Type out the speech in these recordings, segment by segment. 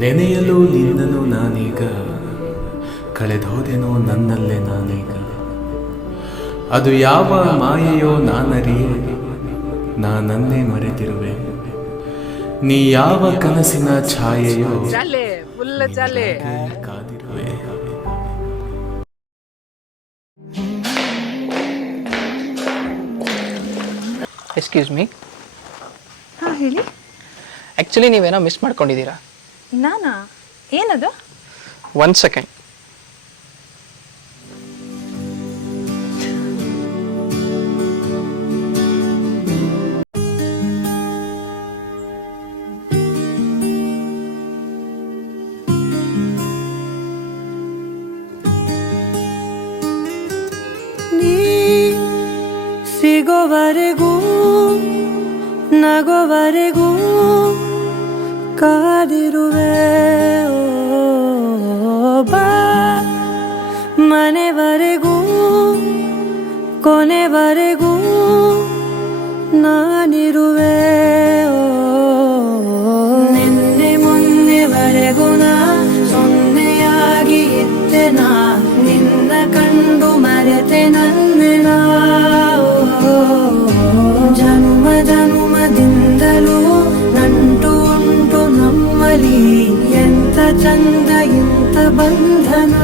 ನೆನೆಯಲು ನಿನ್ನನು ನಾನೀಗ ಕಳೆದೋದೆನೋ ನನ್ನಲ್ಲೇ ನಾನೀಗ ಅದು ಯಾವ ಮಾಯೆಯೋ ನಾನರಿಯೆ ನಾನನ್ನೇ ಮರೆತಿರುವೆ ನೀ ಯಾವ ಕನಸಿನ ಛಾಯೆಯೋ ಕಾದಿರುವೆ ಎಕ್ಸ್ಕ್ಯೂಸ್ ಮೀ. ಹಾಂ ಹೇಳಿ. ಆ್ಯಕ್ಚುಲಿ ನೀವೇನೋ ಮಿಸ್ ಮಾಡ್ಕೊಂಡಿದ್ದೀರಾ. ನಾನಾ? ಏನದು? 1 ಸೆಕೆಂಡ್. ಸಿಗೋವರೆಗೂ ನಗೋವರೆಗೂ ಕಾದಿರುವೆ ಬಾ ಮನೆವರೆಗೂ ಕೊನೆವರೆಗೂ ನಾನಿರುವೆ ನಿನ್ನೆ ಮೊನ್ನೆವರೆಗೂ ನಾ ಸೊನ್ನೆಯಾಗಿ ಇದ್ದೆ ನಾ ನಿನ್ನ ಕಂಡು ಮರೆತೆ ನನ್ನೆ ನಾ ಜನುಮ ಜನುಮದಿಂದಲೂ ನಂಟು ಉಂಟು ನಮ್ಮಲಿ ಎಂತ ಚಂದ ಇಂತ ಬಂಧನ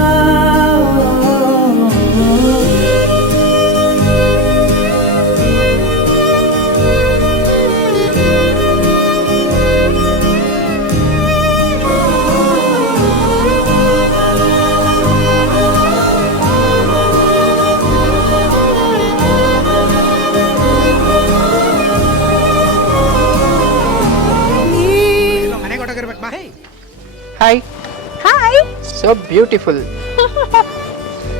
ಹಾಯ್. ಹಾಯ್. So beautiful.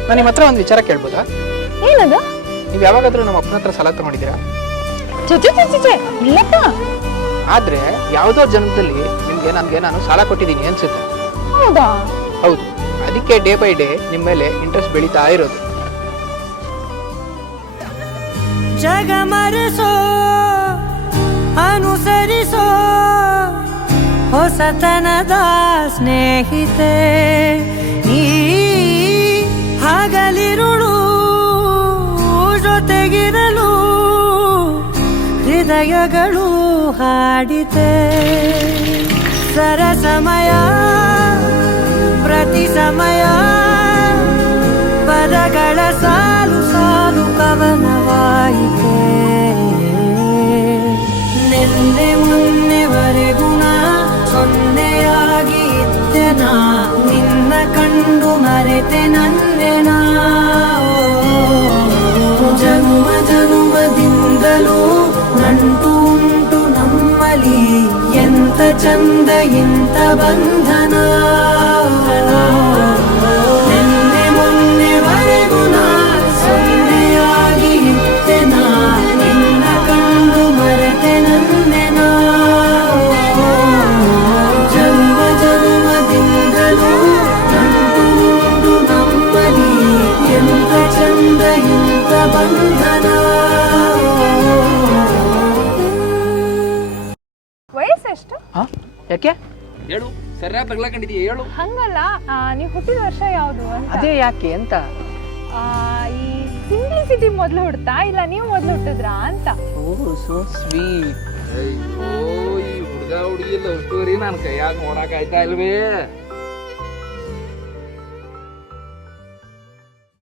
ನಾನು ನಿಮ್ಮ ಹತ್ರ ಒಂದು ವಿಚಾರ ಕೇಳ್ಬೋದಾ? ಏನದು? ನೀವು ಯಾವಾಗಾದ್ರೂ ನಮ್ಮ ಅಪ್ಪನ ಹತ್ರ ಸಾಲ ತಗೊಂಡಿದ್ದೀರಾ? ಇಲ್ಲಪ್ಪ. ಆದ್ರೆ ಯಾವುದೋ ಜನ್ಮದಲ್ಲಿ ನನಗೆ ನಾನು ಸಾಲ ಕೊಟ್ಟಿದ್ದೀನಿ ಅನ್ಸುತ್ತೆ. ಹೌದಾ? ಹೌದು. ಅದಕ್ಕೆ ಡೇ ಬೈ ಡೇ ನಿಮ್ಮ ಮೇಲೆ ಇಂಟ್ರೆಸ್ಟ್ ಬೆಳೀತಾ ಇರೋದು. ಜಗ ಮರೆಸೋ ಅನುಸರಿಸೋ ಹೊಸತನದ ಸ್ನೇಹಿತೆ ನೀ ಹಗಲಿರುಳು ಜೊತೆಗಿರಲು ಹೃದಯಗಳು ಹಾಡಿತೆ ಸರಸಮಯ ಪ್ರತಿ ಸಮಯ ಪದಗಳ ಸಾಲು ಸಾಲು ಕವನವಾಯಿತೆ ನಿನ್ನೆ ಮೊನ್ನೆವರೆಗೂ ನಾ ಸೊನ್ನೆಯಾಗಿ ಇದ್ದೆ ನಾ ನಿನ್ನ ಕಂಡು ಮರೆತೆ ನನ್ನೆ ನಾ ಜನುಮ ಜನುಮದಿಂದಲೂ ನಂಟು ಉಂಟು ನಮ್ಮಲಿ ಎಂತ ಚಂದ ಇಂತ ಬಂಧನ ನಿನ್ನೆ ಮೊನ್ನೆವರೆಗೂ ನಾ ಸೊನ್ನೆಯಾಗಿ ಇದ್ದೆ ನಾ ನಿನ್ನ ಕಂಡು ಮರೆತೆ ನನ್ನೆ ನಾ ಜನ್ಮ ಜನ್ಮದಿಂದಲೂ ನಂಟು ಉಂಟು ನಮ್ಮಲಿ ಎಂತ ಚಂದ ಇಂತ ಬಂಧನ. ವಯಸ್ಸೆಷ್ಟು? ಹಾ, ಯಾಕೆ? ಹೇಳು, ಸರಿಯಾಗಿ ತಗ್ಲಾಕೊಂಡಿದೀಯ ಹೇಳು. ಹಂಗಲ್ಲ, ನೀವು ಹುಟ್ಟಿದ ವರ್ಷ ಯಾವುದು ಅಂತ. ಅದೇ ಯಾಕೆ ಅಂತ. ಈ ಸಿಂಪ್ಲಿಸಿಟಿ ಮೊದಲು ಹುಡ್ತಾ ಇಲ್ಲ ನೀವು ಮೊದಲು ಹುಟ್ಟಿದ್ರಾ ಅಂತ. ಓಹ್, ಸೋ ಸ್ವೀಟ್. ಅಯ್ಯೋ, ಈ ಹುಡುಗ ಹುಡುಗಿ ಲವ್ ಸ್ಟೋರಿ ನನ್ನ ಕೈಯಾಗ ನೋಡಕ್ ಆಯ್ತಾ ಇಲ್ವೇ?